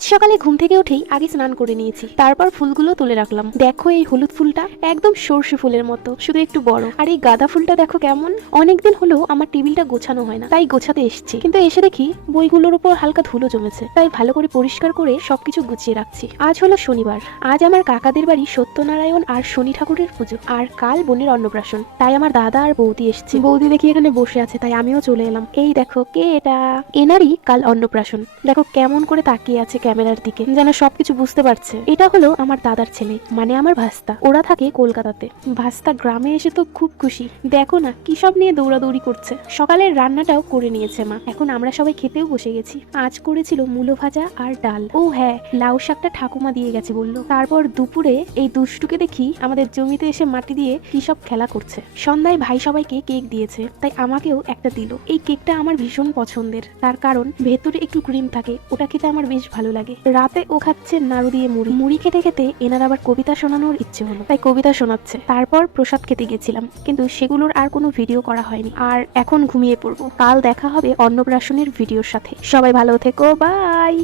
আজ সকালে ঘুম থেকে উঠেই আগে স্নান করে নিয়েছি, তারপর ফুলগুলো তুলে রাখলাম। দেখো এই হলুদ ফুলটা একদম সর্ষে ফুলের মতো, শুধু একটু বড়। আর এই গাঁদা ফুলটা দেখো কেমন। অনেকদিন হলো আমার টেবিলটা গোছানো হয় না, তাই গোছাতে এসেছি, কিন্তু এসে দেখি বইগুলোর উপর হালকা ধুলো জমেছে, তাই ভালো করে পরিষ্কার করে সবকিছু গুছিয়ে রাখছি। আজ হলো শনিবার, আজ আমার কাকাদের বাড়ি সত্যনারায়ণ আর শনি ঠাকুরের পুজো, আর কাল বোনের অন্নপ্রাশন। তাই আমার দাদা আর বৌদি এসেছে। বৌদি দেখি এখানে বসে আছে, তাই আমিও চলে এলাম। এই দেখো কে এটা, এনারই কাল অন্নপ্রাশন। দেখো কেমন করে তাকিয়ে আছে ক্যামেরার দিকে, যেন সবকিছু বুঝতে পারছে। এটা হলো আমার দাদার ছেলে, মানে আমার ভাস্তা। ওরা থাকে কলকাতাতে। ভাস্তা গ্রামে এসে তো খুব খুশি, দেখো না কি সব নিয়ে দৌড়াদৌড়ি করছে। সকালের রান্নাটাও করে নিয়েছে মা, এখন আমরা সবাই খেতেও বসে গেছি। আজ করেছিল মূলো ভাজা আর ডাল। ও হ্যাঁ, লাউ শাকটা ঠাকুমা দিয়ে গেছে বললো। তারপর দুপুরে এই দুষ্টুকে দেখি আমাদের জমিতে এসে মাটি দিয়ে কি সব খেলা করছে। সন্ধ্যায় ভাই সবাইকে কেক দিয়েছে, তাই আমাকেও একটা দিল। এই কেকটা আমার ভীষণ পছন্দের, তার কারণ ভেতরে একটু ক্রিম থাকে, ওটা খেতে আমার বেশ ভালো লাগে। রাতে ও খাচ্ছে নাড়ু দিয়ে মুড়ি। মুড়ি খেতে খেতে এনার আবার কবিতা শোনানোর ইচ্ছে হলো, তাই কবিতা শোনাচ্ছে। তারপর প্রসাদ খেতে গেছিলাম, কিন্তু সেগুলোর আর কোনো ভিডিও করা হয়নি। আর এখন ঘুমিয়ে পড়বো, কাল দেখা হবে অন্নপ্রাশনের ভিডিওর সাথে। সবাই ভালো থেকো, বাই।